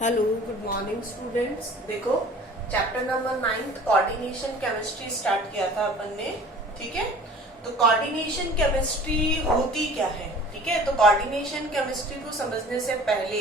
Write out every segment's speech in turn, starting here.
Hello, good morning students. देखो, chapter number 9 coordination chemistry start किया था अपन ने। ठीक है, तो कोऑर्डिनेशन केमिस्ट्री होती क्या है? ठीक है, तो कोऑर्डिनेशन केमिस्ट्री को समझने से पहले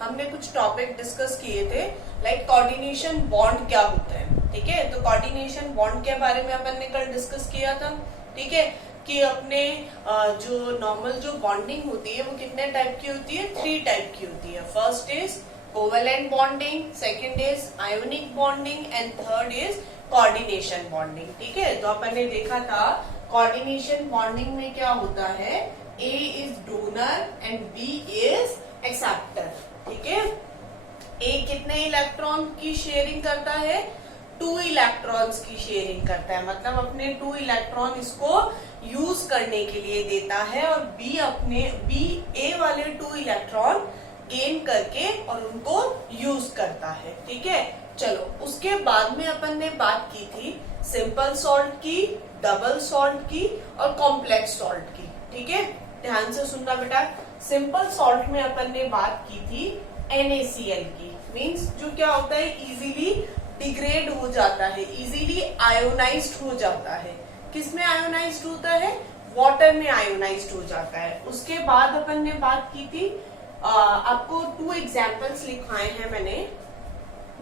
हमने कुछ टॉपिक डिस्कस किए थे, लाइक कोऑर्डिनेशन बॉन्ड क्या होता है। ठीक है, तो कोऑर्डिनेशन बॉन्ड के बारे में अपन ने कल डिस्कस किया था। ठीक है, कि अपने जो नॉर्मल जो बॉन्डिंग होती है वो कितने टाइप की होती है? 3 टाइप की होती है। First is covalent bonding, second is ionic bonding and third is coordination bonding. ठीक है, तो अपन ने देखा था कोऑर्डिनेशन बॉन्डिंग में क्या होता है, A is donor and B is acceptor. ठीक है, ए कितने इलेक्ट्रॉन की शेयरिंग करता है? 2 इलेक्ट्रॉन्स की शेयरिंग करता है, मतलब अपने 2 इलेक्ट्रॉन इसको यूज करने के लिए देता है और बी ए वाले 2 इलेक्ट्रॉन गेन करके और उनको यूज करता है। ठीक है, चलो उसके बाद में अपन ने बात की थी सिंपल सॉल्ट की, डबल सॉल्ट की और कॉम्प्लेक्स सॉल्ट की। ठीक है, ध्यान से सुनना बेटा। सिंपल सॉल्ट में अपन ने बात की थी NaCl की, मीन्स जो क्या होता है, इजीली डिग्रेड हो जाता है, इजीली आयोनाइज्ड हो जाता है। किसमें आयोनाइज्ड होता है? वाटर में आयोनाइज्ड हो जाता है। उसके बाद अपन ने बात की थी, आपको 2 एग्जाम्पल्स लिखवाए हैं मैंने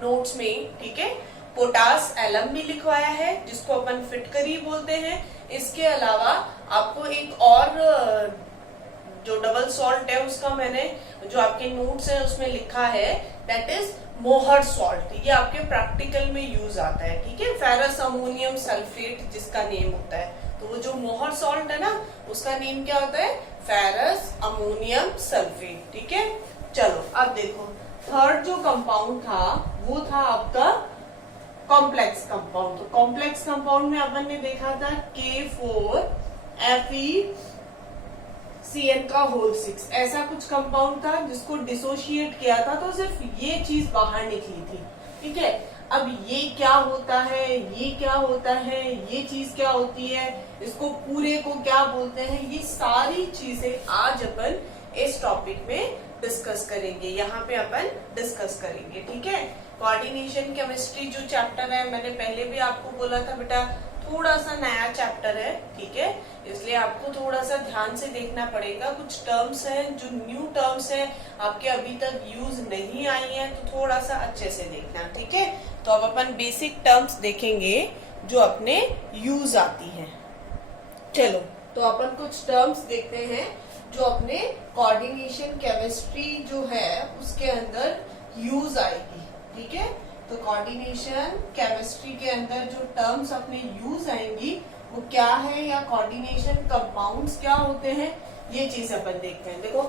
नोट्स में। ठीक है, पोटास एलम भी लिखवाया है जिसको अपन फिटकरी बोलते हैं। इसके अलावा आपको एक और जो डबल सॉल्ट है उसका मैंने जो आपके नोट्स है उसमें लिखा है, दैट इज मोहर सॉल्ट। ये आपके प्रैक्टिकल में यूज आता है। ठीक है, फेरस अमोनियम सल्फेट जिसका नेम होता है, तो वो जो मोहर सॉल्ट है ना उसका नेम क्या होता है? Ferrous ammonium sulphate. ठीक है, चलो अब देखो थर्ड जो कंपाउंड था वो था आपका कॉम्प्लेक्स कंपाउंड। तो कॉम्प्लेक्स कंपाउंड में अपन ने देखा था K4FeCN का होल 6, ऐसा कुछ कंपाउंड था जिसको डिसोशिएट किया था, तो सिर्फ ये चीज बाहर निकली थी। ठीक है, अब ये क्या होता है, ये क्या होता है, ये चीज क्या होती है, इसको पूरे को क्या बोलते हैं, ये सारी चीजें आज अपन इस टॉपिक में डिस्कस करेंगे, यहाँ पे अपन डिस्कस करेंगे। ठीक है, कोऑर्डिनेशन केमिस्ट्री जो चैप्टर है, मैंने पहले भी आपको बोला था बेटा थोड़ा सा नया चैप्टर है। ठीक है, इसलिए आपको थोड़ा सा ध्यान से देखना पड़ेगा। कुछ टर्म्स हैं जो न्यू टर्म्स हैं, आपके अभी तक यूज नहीं आई हैं, तो थोड़ा सा अच्छे से देखना। ठीक है, तो अब अपन बेसिक टर्म्स देखेंगे जो अपने यूज आती हैं। चलो, तो अपन कुछ टर्म्स देखते हैं जो अपने कोऑर्डिनेशन केमिस्ट्री जो है उसके अंदर यूज आएगी। ठीक है, तो कोऑर्डिनेशन केमिस्ट्री के अंदर जो टर्म्स अपने यूज आएंगी वो क्या है, या कोऑर्डिनेशन कंपाउंड्स क्या होते हैं, ये चीज अपन देखते हैं। देखो,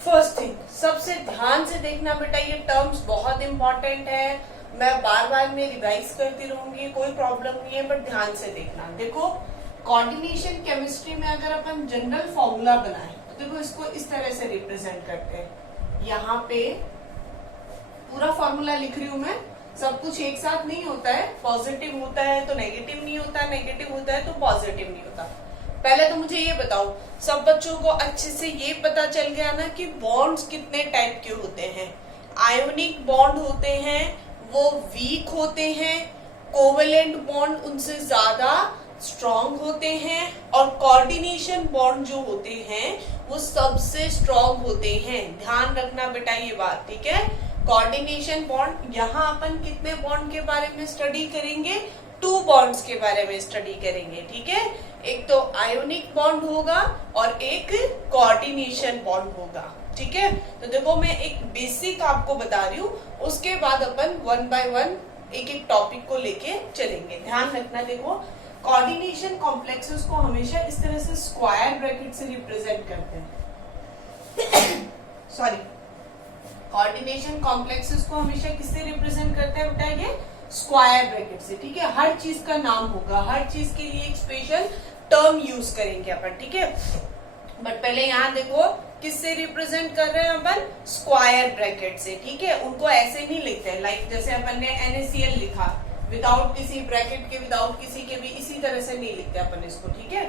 फर्स्ट थिंग सबसे ध्यान से देखना बेटा, ये टर्म्स बहुत इंपॉर्टेंट है, मैं बार बार में रिवाइज करती रहूंगी, कोई प्रॉब्लम नहीं है, बट ध्यान से देखना। देखो, कोऑर्डिनेशन केमिस्ट्री में अगर अपन जनरल फॉर्मूला बनाए तो देखो इसको इस तरह से रिप्रेजेंट करते हैं। यहाँ पे पूरा फॉर्मूला लिख रही हूं मैं, सब कुछ एक साथ नहीं होता है, पॉजिटिव होता है तो नेगेटिव नहीं होता, नेगेटिव होता है तो पॉजिटिव नहीं होता। पहले तो मुझे ये बताओ, सब बच्चों को अच्छे से ये पता चल गया ना कि बॉन्ड्स कितने टाइप के होते हैं? आयोनिक बॉन्ड होते हैं, वो वीक होते हैं, कोवेलेंट बॉन्ड उनसे ज्यादा स्ट्रॉन्ग होते हैं, और कोऑर्डिनेशन बॉन्ड जो होते हैं वो सबसे स्ट्रॉन्ग होते हैं। ध्यान रखना बेटा ये बात। ठीक है, कोऑर्डिनेशन बॉन्ड, यहाँ अपन कितने बॉन्ड के बारे में स्टडी करेंगे? 2 बॉन्ड्स के बारे में स्टडी करेंगे। ठीक है, एक तो आयोनिक बॉन्ड होगा और एक कोऑर्डिनेशन बॉन्ड होगा। ठीक है, तो देखो मैं एक बेसिक आपको बता रही हूँ, उसके बाद अपन 1 बाय 1 एक एक टॉपिक को लेके चलेंगे। ध्यान रखना, देखो कोऑर्डिनेशन कॉम्प्लेक्सेस को हमेशा इस तरह से स्क्वायर ब्रैकेट से रिप्रेजेंट करते हैं। सॉरी, कोऑर्डिनेशन कॉम्प्लेक्सेस को हमेशा किससे रिप्रेजेंट करते हैं बेटा? ये स्क्वायर ब्रैकेट से। ठीक है, हर चीज का नाम होगा, हर चीज के लिए एक स्पेशल टर्म यूज करेंगे अपन। ठीक है, बट पहले यहाँ देखो किससे रिप्रेजेंट कर रहे हैं अपन? स्क्वायर ब्रैकेट से। ठीक है, उनको ऐसे नहीं लिखते हैं, लाइक जैसे अपन ने NaCl लिखा विदाउट किसी ब्रैकेट के, विदाउट किसी के भी, इसी तरह से नहीं लिखते अपन इसको। ठीक है,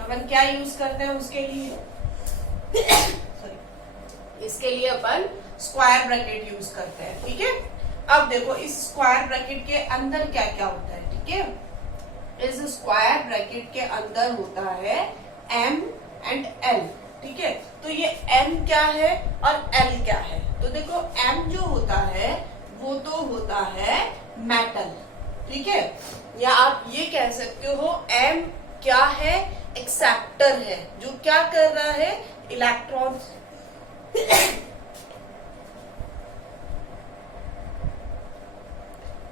अपन क्या यूज करते हैं उसके लिए? सॉरी, इसके लिए अपन स्क्वायर ब्रैकेट यूज करते हैं, ठीक है। अब देखो इस स्क्वायर ब्रैकेट के अंदर क्या क्या होता है, ठीक है। इस स्क्वायर ब्रैकेट के अंदर होता है m एंड l, ठीक है। तो ये m क्या है और l क्या है, तो देखो m जो होता है वो तो होता है मेटल, ठीक है। या आप ये कह सकते हो m क्या है, एक्सेप्टर है, जो क्या कर रहा है, इलेक्ट्रॉन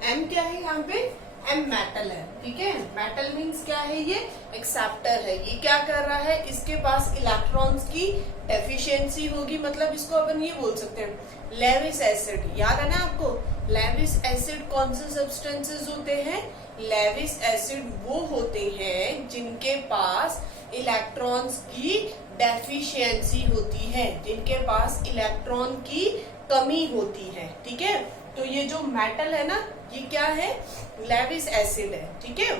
m क्या है यहाँ पे, m मेटल है, ठीक है। मेटल मीन्स क्या है, ये एक्सेप्टर है, ये क्या कर रहा है, इसके पास इलेक्ट्रॉन्स की डेफिशिएंसी होगी, मतलब इसको अपन ये बोल सकते हैं लेविस एसिड। याद है ना आपको, लेविस एसिड कौन से सब्सटेंसेस होते हैं, लेविस एसिड वो होते हैं जिनके पास इलेक्ट्रॉन्स की डेफिशिएंसी होती है, जिनके पास इलेक्ट्रॉन की कमी होती है, ठीक है। तो ये जो मेटल है ना, ये क्या है, लेविस एसिड है, ठीक है।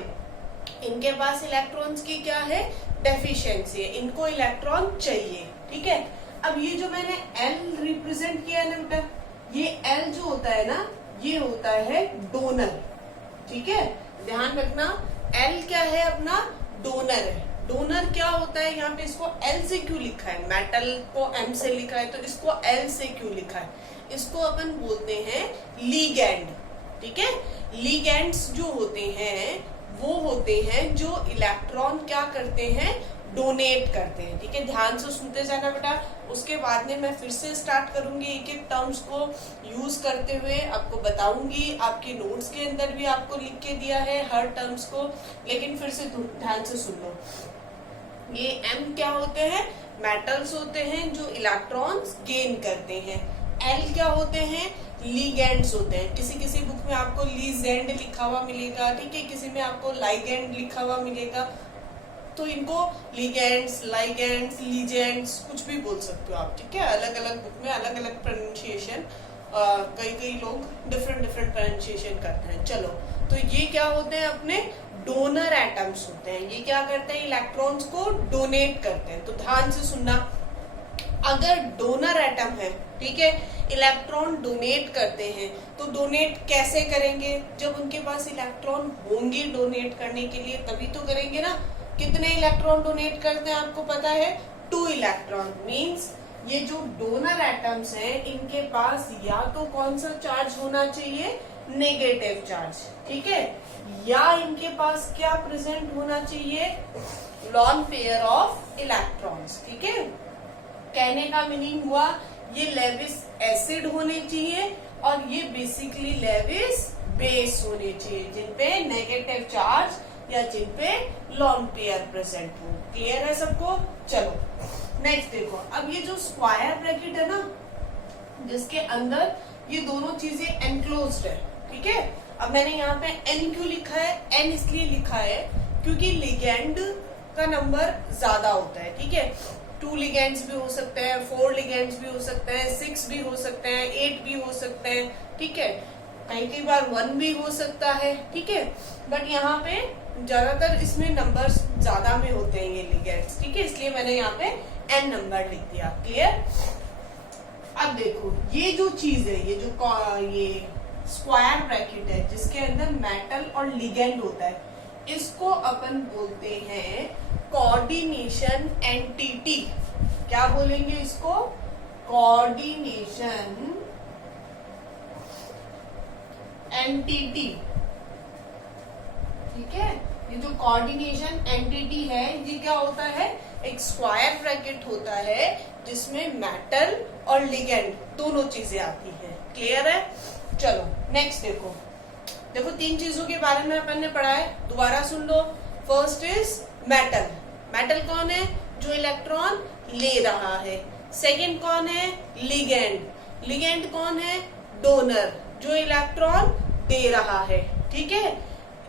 इनके पास इलेक्ट्रॉन्स की क्या है, डेफिशिएंसी है, इनको इलेक्ट्रॉन चाहिए, ठीक है। अब ये जो मैंने L रिप्रेजेंट किया है ना बेटा, ये L जो होता है ना, ये होता है डोनर, ठीक है। ध्यान रखना, L क्या है, अपना डोनर है। डोनर क्या होता है, यहाँ पे इसको L से क्यों लिखा है, मेटल को M से लिखा है तो इसको L से क्यों लिखा है, इसको अपन बोलते हैं लीगैंड, ठीक है। लीगैंड्स जो होते हैं वो होते हैं जो इलेक्ट्रॉन क्या करते हैं, डोनेट करते हैं, ठीक है। ध्यान से सुनते जाना बेटा, उसके बाद में मैं फिर से स्टार्ट करूंगी, एक एक टर्म्स को यूज करते हुए आपको बताऊंगी। आपके नोट्स के अंदर भी आपको लिख के दिया है हर टर्म्स को, लेकिन फिर से ध्यान से सुन लो। ये M क्या होते हैं, मेटल्स होते हैं जो इलेक्ट्रॉन्स गेन करते हैं। L क्या होते हैं, लीगैंड्स होते हैं। किसी किसी बुक में आपको लीजेंड लिखा हुआ मिलेगा, ठीक है, किसी में आपको लाइगैंड लिखा हुआ मिलेगा। तो इनको लीगैंड्स, लाइगैंड्स, लीजेंड्स कुछ भी बोल सकते हो आप, ठीक है। अलग अलग बुक में अलग अलग प्रोनाउंसिएशन, कई लोग डिफरेंट प्रोनाउंसिएशन करते हैं। चलो, तो ये क्या होते हैं, अपने डोनर एटम्स होते हैं। ये क्या करते हैं, इलेक्ट्रॉन्स को डोनेट करते हैं। तो ध्यान से सुनना, अगर डोनर एटम है, ठीक है, इलेक्ट्रॉन डोनेट करते हैं, तो डोनेट कैसे करेंगे, जब उनके पास इलेक्ट्रॉन होंगे डोनेट करने के लिए तभी तो करेंगे ना। कितने इलेक्ट्रॉन डोनेट करते हैं आपको पता है, 2 इलेक्ट्रॉन। मींस ये जो डोनर एटम्स हैं इनके पास या तो कौन सा चार्ज होना चाहिए, नेगेटिव चार्ज, ठीक है, या इनके पास क्या प्रेजेंट होना चाहिए, लॉन पेयर ऑफ इलेक्ट्रॉन्स, ठीक है। कहने का मीनिंग हुआ, ये लेविस एसिड होने चाहिए और ये बेसिकली लेविस बेस होने चाहिए, जिनपे नेगेटिव चार्ज या जिनपे लॉन पेयर प्रेजेंट हो। क्लियर है सबको। चलो नेक्स्ट देखो, अब ये जो स्क्वायर ब्रैकेट है ना, जिसके अंदर ये दोनों चीजें एनक्लोज्ड है, ठीक है। अब मैंने यहाँ पे N क्यों लिखा है, N इसलिए लिखा है क्योंकि लिगैंड का नंबर ज्यादा होता है, ठीक है। 2 लिगेंड्स भी हो सकते हैं, 4 लिगेंड्स भी हो सकते हैं, 6 भी हो सकते हैं, 8 भी हो सकते हैं, ठीक है। कई बार 1 भी हो सकता है, ठीक है। बट यहाँ पे ज्यादातर इसमें नंबर्स ज्यादा में होते हैं ये लिगेंड्स, ठीक है, इसलिए मैंने यहाँ पे N नंबर लिख दिया। क्लियर। अब देखो ये जो चीज है, ये जो ये स्क्वायर ब्रैकेट है जिसके अंदर मेटल और लिगेंड होता है, इसको अपन बोलते हैं कोऑर्डिनेशन एंटिटी। क्या बोलेंगे इसको, कोऑर्डिनेशन एंटिटी, ठीक है। ये जो कोऑर्डिनेशन एंटिटी है ये क्या होता है, एक स्क्वायर ब्रैकेट होता है जिसमें मेटल और लिगेंड दोनों चीजें आती हैं। क्लियर है। चलो नेक्स्ट देखो, 3 चीजों के बारे में अपन ने पढ़ा है, दोबारा सुन लो। First is metal. मेटल कौन है, जो इलेक्ट्रॉन ले रहा है। सेकंड कौन है, लिगेंड। लिगेंड कौन है, डोनर, जो इलेक्ट्रॉन दे रहा है, ठीक है।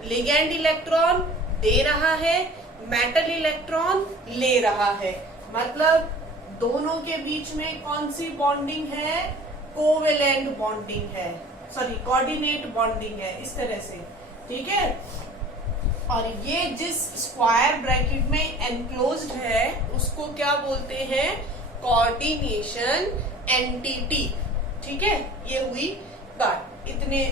लिगेंड इलेक्ट्रॉन दे रहा है, मेटल इलेक्ट्रॉन ले रहा है, मतलब दोनों के बीच में कौन सी बॉन्डिंग है, कोवेलेंट बॉन्डिंग है, सॉरी कोऑर्डिनेट बॉन्डिंग है, इस तरह से, ठीक है। और ये जिस स्क्वायर ब्रैकेट में एनक्लोज्ड है उसको क्या बोलते हैं, कोऑर्डिनेशन एंटिटी। ठीक है, ये हुई बात इतने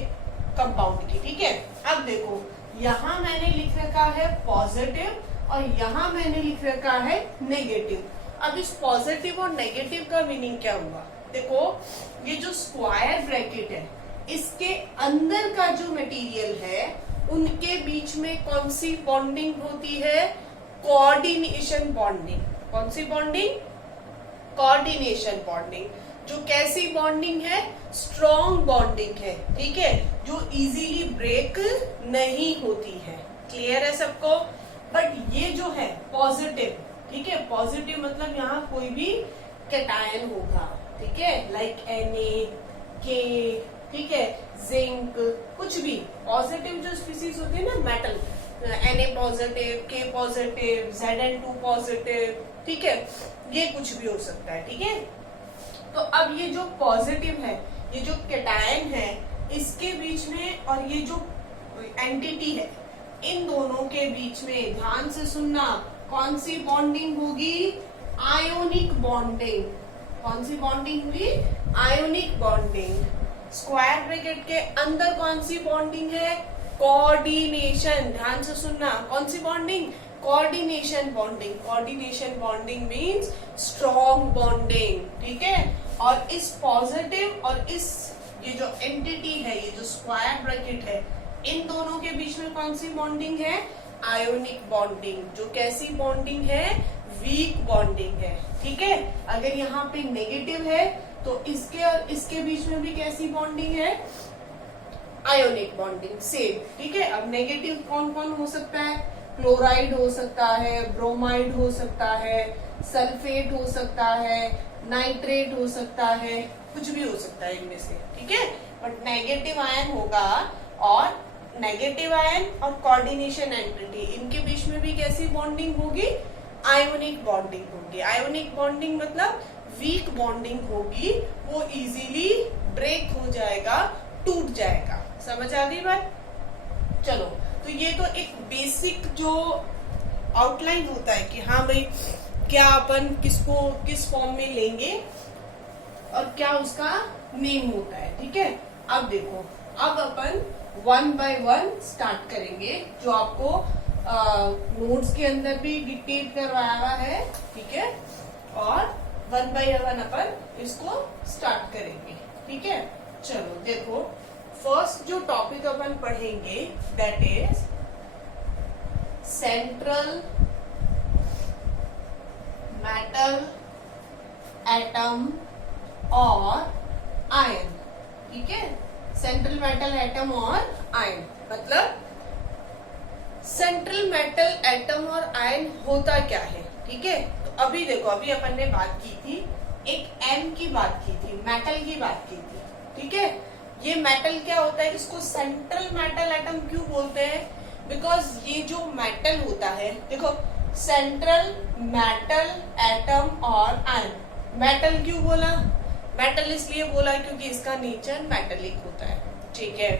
कंपाउंड की। ठीक है, अब देखो यहां मैंने लिख रखा है पॉजिटिव और यहां मैंने लिख रखा है नेगेटिव। अब इस पॉजिटिव और नेगेटिव का मीनिंग क्या हुआ? देखो ये जो स्क्वायर ब्रैकेट है इसके अंदर का जो मटेरियल है उनके बीच में कौन सी बॉन्डिंग होती है? Coordination bonding. कौन सी बॉन्डिंग? Coordination bonding. जो कैसी बॉन्डिंग है? स्ट्रॉन्ग बॉन्डिंग है। ठीक है, जो इजीली ब्रेक नहीं होती है। क्लियर है सबको? बट ये जो है पॉजिटिव, ठीक है, पॉजिटिव मतलब यहाँ कोई भी कैटायन होगा। ठीक है, लाइक Na, K, ठीक है, जिंक, कुछ भी पॉजिटिव जो स्पीसीज होती है ना metal, Na positive, K positive, Zn2 positive, ठीक है, ये कुछ भी हो सकता है। ठीक है, तो अब ये जो पॉजिटिव है, ये जो कैटायन है, इसके बीच में और ये जो एंटिटी है, इन दोनों के बीच में ध्यान से सुनना, कौन सी बॉन्डिंग होगी? Ionic bonding. कौन सी बॉन्डिंग हुई? Ionic bonding. स्क्वायर ब्रैकेट के अंदर कौन सी बॉन्डिंग है? कोऑर्डिनेशन। ध्यान से सुनना, कौन सी bonding? Coordination bonding. Coordination bonding means strong bonding. ठीक है, और इस पॉजिटिव और इस ये जो एंटिटी है, ये जो स्क्वायर ब्रैकेट है, इन दोनों के बीच में कौन सी बॉन्डिंग है? Ionic bonding. जो कैसी बॉन्डिंग है? वीक बॉन्डिंग है। ठीक है, अगर यहाँ पे नेगेटिव है तो इसके और इसके बीच में भी कैसी बॉन्डिंग है? Ionic bonding same. ठीक है, अब नेगेटिव कौन कौन हो सकता है? क्लोराइड हो सकता है, ब्रोमाइड हो सकता है, सल्फेट हो सकता है, नाइट्रेट हो सकता है, कुछ भी हो सकता है इनमें से। ठीक है, बट नेगेटिव आयन होगा और नेगेटिव आयन और कोऑर्डिनेशन एंटिटी, इनके बीच में भी कैसी बॉन्डिंग होगी? आयोनिक बॉन्डिंग होगी। आयोनिक बॉन्डिंग मतलब वीक बॉन्डिंग होगी, वो इजीली ब्रेक हो जाएगा, टूट जाएगा। समझ आ गई बात? चलो, तो ये तो एक बेसिक जो आउटलाइन होता है कि हाँ भाई क्या अपन किसको किस फॉर्म में लेंगे और क्या उसका नेम होता है। ठीक है, अब देखो, अब अपन 1 by 1 स्टार्ट करेंगे, जो आपको नोट्स के अंदर भी डिक्टेट करवाया हुआ है। ठीक है, और 1 by 1 अपन इसको स्टार्ट करेंगे। ठीक है, चलो देखो, फर्स्ट जो टॉपिक अपन पढ़ेंगे that is central metal atom और आयन। ठीक है, सेंट्रल मेटल एटम और आयन मतलब सेंट्रल मेटल एटम और आयन होता क्या है। ठीक है, तो अभी देखो, अभी अपन ने बात की थी, एक एम की बात की थी, मेटल की बात की थी। ठीक है, ये मेटल क्या होता है? इसको सेंट्रल मेटल एटम क्यों बोलते हैं? बिकॉज ये जो मेटल होता है, देखो सेंट्रल मेटल एटम और आयन। मेटल क्यों बोला? मेटल इसलिए बोला क्योंकि इसका नेचर मेटेलिक होता है। ठीक है,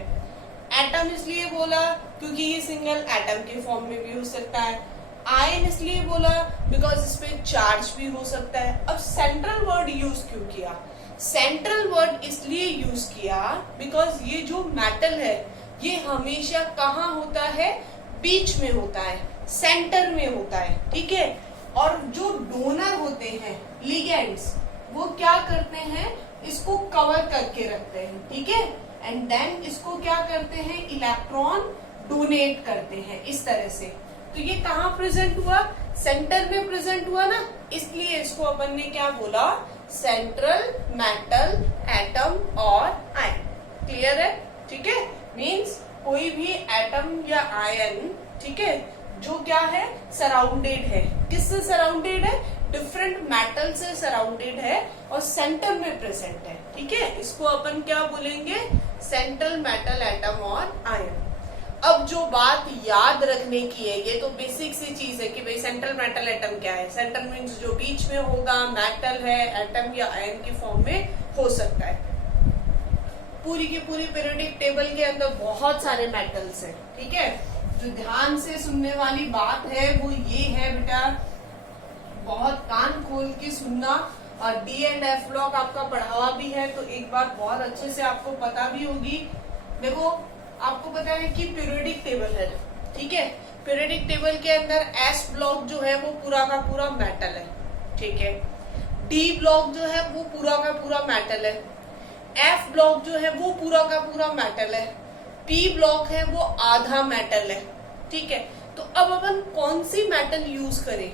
एटम इसलिए बोला क्योंकि ये सिंगल एटम के फॉर्म में भी हो सकता है। आयन इसलिए बोला बिकॉज इस पे चार्ज भी हो सकता है। अब सेंट्रल वर्ड यूज क्यों किया? सेंट्रल वर्ड इसलिए यूज किया बिकॉज ये जो मेटल है ये हमेशा कहाँ होता है? बीच में होता है, सेंटर में होता है। ठीक है, और जो डोनर होते हैं, लिगेंड्स, वो क्या करते हैं? इसको कवर करके रखते हैं। ठीक है, एंड देन इसको क्या करते हैं? इलेक्ट्रॉन डोनेट करते हैं इस तरह से। तो ये कहाँ प्रेजेंट हुआ? सेंटर में प्रेजेंट हुआ ना, इसलिए इसको अपन ने क्या बोला? सेंट्रल मेटल एटम और आयन। क्लियर है? ठीक है, मीन्स कोई भी एटम या आयन, ठीक है, जो क्या है? सराउंडेड है। किससे सराउंडेड है? डिफरेंट मेटल से सराउंडेड है और सेंटर में प्रेजेंट है। ठीक है, इसको अपन क्या बोलेंगे? सेंट्रल मेटल एटम और आयन। अब जो बात याद रखने की है, ये तो बेसिक सी चीज है कि भाई सेंट्रल मेटल एटम क्या है। सेंट्रल मीन्स जो बीच में होगा, मेटल है, एटम या आयन की फॉर्म में हो सकता है। पूरी की पूरी पीरियोडिक टेबल के अंदर बहुत सारे मेटल्स हैं। ठीक है, जो ध्यान से सुनने वाली बात है वो ये है बेटा, बहुत कान खोल के सुनना, और डी एंड एफ ब्लॉक आपका पढ़ा हुआ भी है, तो एक बात बहुत अच्छे से आपको पता भी होगी। देखो आपको पता है कि पीरियोडिक टेबल है, ठीक है। पीरियोडिक टेबल के अंदर एस ब्लॉक जो है वो पूरा का पूरा मेटल है, ठीक है। डी ब्लॉक जो है वो पूरा का पूरा मेटल है। एफ ब्लॉक जो है वो पूरा का पूरा मेटल है। पी ब्लॉक है वो आधा मेटल है, ठीक है। तो अब अपन कौन सी मेटल यूज करें?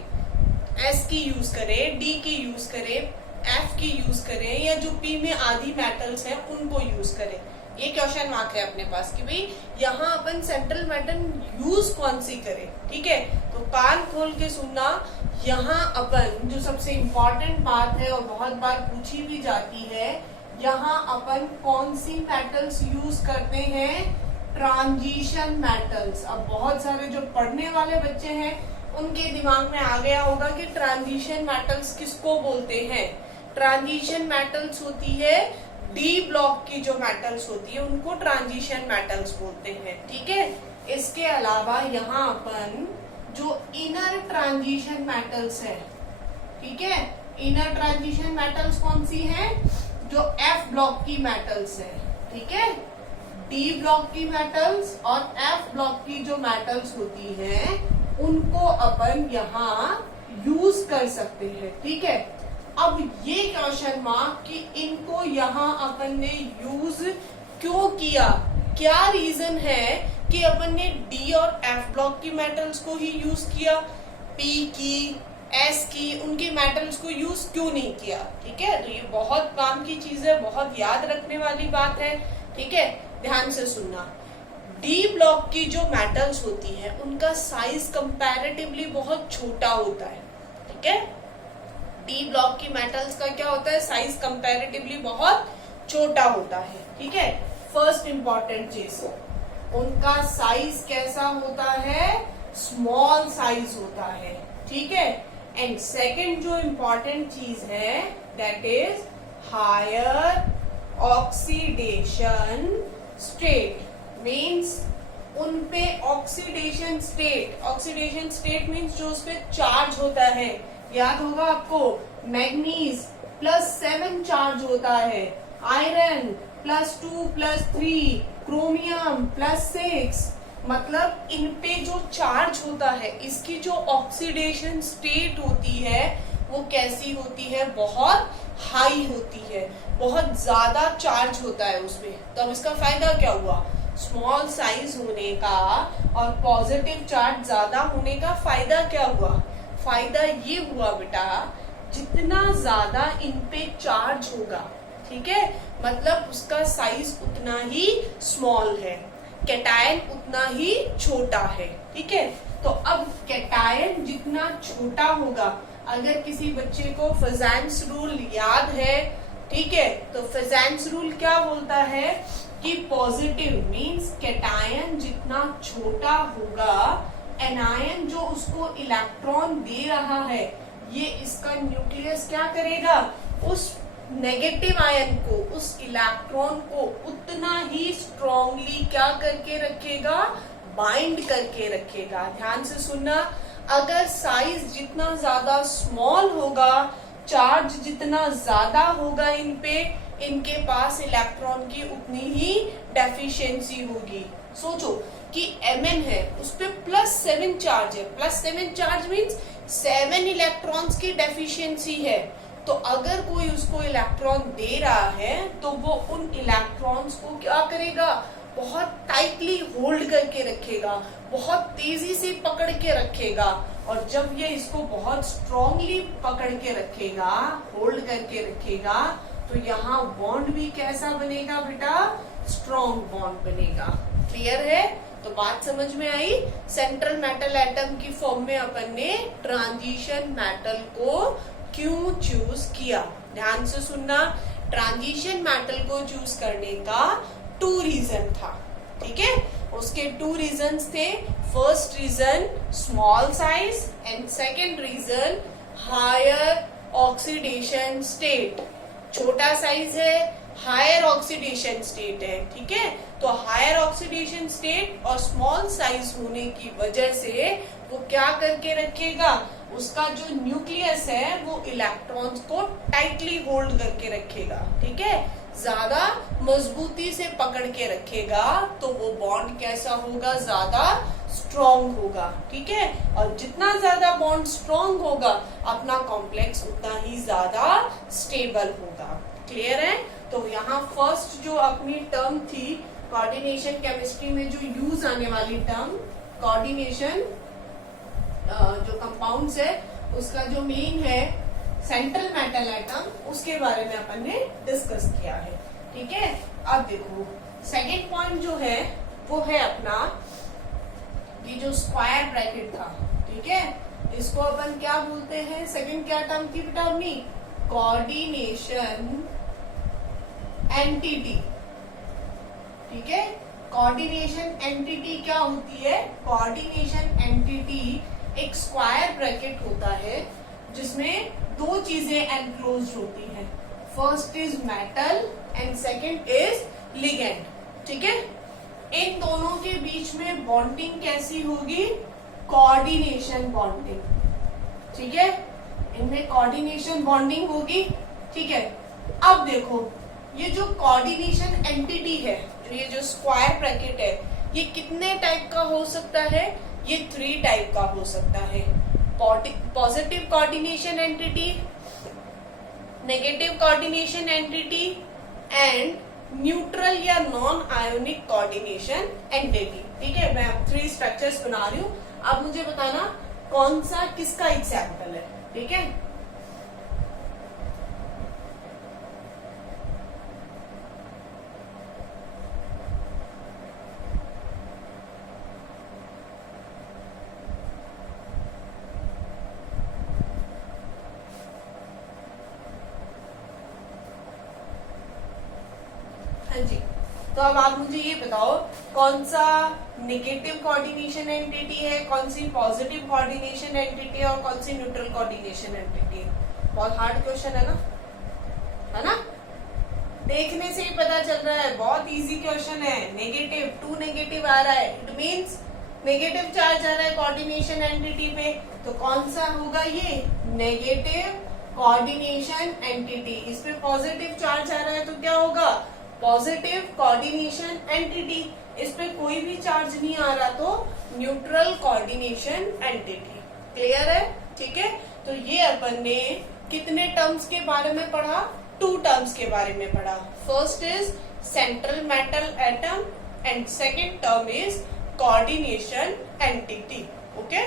एस की यूज करें, डी की यूज करें, एफ की यूज करें, या जो पी में आधी मेटल्स हैं उनको यूज करें? ये क्वेश्चन मार्क है अपने पास कि भाई यहाँ अपन सेंट्रल मेटल यूज कौन सी करें, ठीक है। तो कान खोल के सुनना, यहाँ अपन जो सबसे इम्पोर्टेंट बात है और बहुत बार पूछी भी जाती है, यहाँ अपन कौन सी मेटल्स यूज करते हैं? Transition metals. अब बहुत सारे जो पढ़ने वाले बच्चे हैं उनके दिमाग में आ गया होगा कि ट्रांजिशन मेटल्स किसको बोलते हैं। ट्रांजिशन मेटल्स होती है डी ब्लॉक की जो मेटल्स होती है उनको ट्रांजिशन मेटल्स बोलते हैं, ठीक है। इसके अलावा यहाँ अपन जो इनर ट्रांजिशन मेटल्स है, ठीक है, इनर ट्रांजिशन मेटल्स कौन सी है? जो एफ ब्लॉक की मेटल्स है, ठीक है। डी ब्लॉक की मेटल्स और एफ ब्लॉक की जो मेटल्स होती हैं उनको अपन यहाँ यूज कर सकते हैं, ठीक है। अब ये क्वेश्चन मार्क कि इनको यहाँ अपन ने यूज क्यों किया, क्या रीजन है कि अपन ने डी और एफ ब्लॉक की मेटल्स को ही यूज किया, पी की, एस की, उनके मेटल्स को यूज क्यों नहीं किया, ठीक है। तो ये बहुत काम की चीज है, बहुत याद रखने वाली बात है, ठीक है। ध्यान से सुनना, डी ब्लॉक की जो मेटल्स होती है उनका साइज कंपैरेटिवली बहुत छोटा होता है, ठीक है। डी ब्लॉक की मेटल्स का क्या होता है? साइज कंपैरेटिवली बहुत छोटा होता है, ठीक है। फर्स्ट इंपॉर्टेंट चीज, उनका साइज कैसा होता है? स्मॉल साइज होता है, ठीक है। एंड सेकेंड जो इंपॉर्टेंट चीज है that is higher oxidation state. Means उनपे ऑक्सीडेशन स्टेट मीन्स जो उसपे चार्ज होता है, याद होगा आपको, मैग्नीज +7 चार्ज होता है, आयरन +2+3, क्रोमियम +6, मतलब इन पे जो चार्ज होता है, इसकी जो ऑक्सीडेशन स्टेट होती है वो कैसी होती है? बहुत हाई होती है, बहुत ज्यादा चार्ज होता है उसमें। तो अब इसका फायदा क्या हुआ? स्मॉल साइज होने का और पॉजिटिव चार्ज ज्यादा होने का फायदा क्या हुआ? फायदा ये हुआ बेटा, जितना ज्यादा इन पे चार्ज होगा, ठीक है, मतलब उसका साइज उतना ही स्मॉल है, कैटायन उतना ही छोटा है, ठीक है। तो अब कैटायन जितना छोटा होगा, अगर किसी बच्चे को फेजेंस रूल याद है, ठीक है, तो फेजेंस रूल क्या बोलता है कि पॉजिटिव मींस कैटायन जितना छोटा होगा, एनायन जो उसको इलेक्ट्रॉन दे रहा है, ये इसका न्यूक्लियस क्या करेगा? उस नेगेटिव आयन को, उस इलेक्ट्रॉन को उतना ही स्ट्रॉन्गली क्या करके रखेगा? बाइंड करके रखेगा। ध्यान से सुनना, अगर साइज जितना ज्यादा स्मॉल होगा, चार्ज जितना ज्यादा होगा इन पे, इनके पास इलेक्ट्रॉन की उतनी ही डेफिशिएंसी होगी। सोचो कि Mn है, उस पे +7 चार्ज है, +7 चार्ज मीन्स 7 इलेक्ट्रॉन्स की डेफिशिएंसी है। तो अगर कोई उसको इलेक्ट्रॉन दे रहा है तो वो उन इलेक्ट्रॉन्स को क्या करेगा? बहुत टाइटली होल्ड करके रखेगा, बहुत तेजी से पकड़ के रखेगा, और जब ये इसको बहुत स्ट्रांगली पकड़ के रखेगा, होल्ड करके रखेगा, तो यहाँ बॉन्ड भी कैसा बनेगा बेटा? स्ट्रॉन्ग बॉन्ड बनेगा। क्लियर है? तो बात समझ में आई? सेंट्रल मेटल एटम की फॉर्म में अपन ने ट्रांजिशन मेटल को क्यों चूज किया? ध्यान से सुनना, ट्रांजिशन मेटल को चूज करने का 2 रीजन था, ठीक है। उसके 2 रीजन्स थे। First reason small size and second reason higher oxidation state. छोटा साइज है, हायर ऑक्सीडेशन स्टेट है, ठीक है। तो हायर ऑक्सीडेशन स्टेट और स्मॉल साइज होने की वजह से वो क्या करके रखेगा, उसका जो न्यूक्लियस है वो इलेक्ट्रॉन्स को टाइटली होल्ड करके रखेगा, ठीक है, ज्यादा मजबूती से पकड़ के रखेगा। तो वो बॉन्ड कैसा होगा, ज्यादा स्ट्रॉन्ग होगा, ठीक है। और जितना ज्यादा बॉन्ड स्ट्रॉन्ग होगा अपना कॉम्प्लेक्स उतना ही ज्यादा स्टेबल होगा। क्लियर है। तो यहाँ फर्स्ट जो अपनी टर्म थी कोऑर्डिनेशन केमिस्ट्री में जो यूज आने वाली टर्म कोऑर्डिनेशन, जो कंपाउंड्स है उसका जो मेन है सेंट्रल मेटल एटम, उसके बारे में अपन ने डिस्कस किया है, ठीक है। अब देखो सेकेंड पॉइंट जो है वो है अपना ये जो स्क्वायर ब्रैकेट था, ठीक है, इसको अपन क्या बोलते हैं, सेकेंड क्या टर्म थी बेटा अपनी, कोऑर्डिनेशन एंटिटी, ठीक है। कोऑर्डिनेशन एंटिटी क्या होती है, कोऑर्डिनेशन एंटिटी एक स्क्वायर ब्रैकेट होता है जिसमें दो चीजें एनक्लोज होती हैं, first is metal and second is ligand, ठीक है। इन दोनों के बीच में बॉन्डिंग कैसी होगी, कोऑर्डिनेशन बॉन्डिंग, ठीक है, इनमें कोऑर्डिनेशन बॉन्डिंग होगी, ठीक है। अब देखो ये जो कोऑर्डिनेशन एंटिटी है, जो ये जो स्क्वायर ब्रैकेट है, ये कितने टाइप का हो सकता है, ये 3 टाइप का हो सकता है, positive coordination entity, negative coordination entity and neutral या नॉन आयोनिक कोऑर्डिनेशन एंटिटी, ठीक है। मैं 3 स्ट्रक्चर्स बना रही हूँ, अब मुझे बताना कौन सा किसका एग्जाम्पल है, ठीक है। हाँ जी, तो अब आप मुझे ये बताओ कौन सा नेगेटिव कोऑर्डिनेशन एंटिटी है, कौन सी पॉजिटिव कोऑर्डिनेशन एंटिटी है और कौन सी न्यूट्रल कोऑर्डिनेशन एंटिटी है। बहुत हार्ड क्वेश्चन है ना, देखने से ही पता चल रहा है, बहुत इजी क्वेश्चन है। नेगेटिव 2 नेगेटिव आ रहा है, इट मीन्स नेगेटिव चार्ज आ रहा है कोऑर्डिनेशन एंटिटी पे, तो कौन सा होगा ये, नेगेटिव कोऑर्डिनेशन एंटिटी। इस पे पॉजिटिव चार्ज आ रहा है तो क्या होगा, पॉजिटिव कोऑर्डिनेशन एंटिटी। इस पे कोई भी चार्ज नहीं आ रहा तो न्यूट्रल कोऑर्डिनेशन एंटिटी। क्लियर है, ठीक है। तो ये अपन ने कितने टर्म्स के बारे में पढ़ा, 2 टर्म्स के बारे में पढ़ा। First is central metal atom and second term is coordination entity, okay.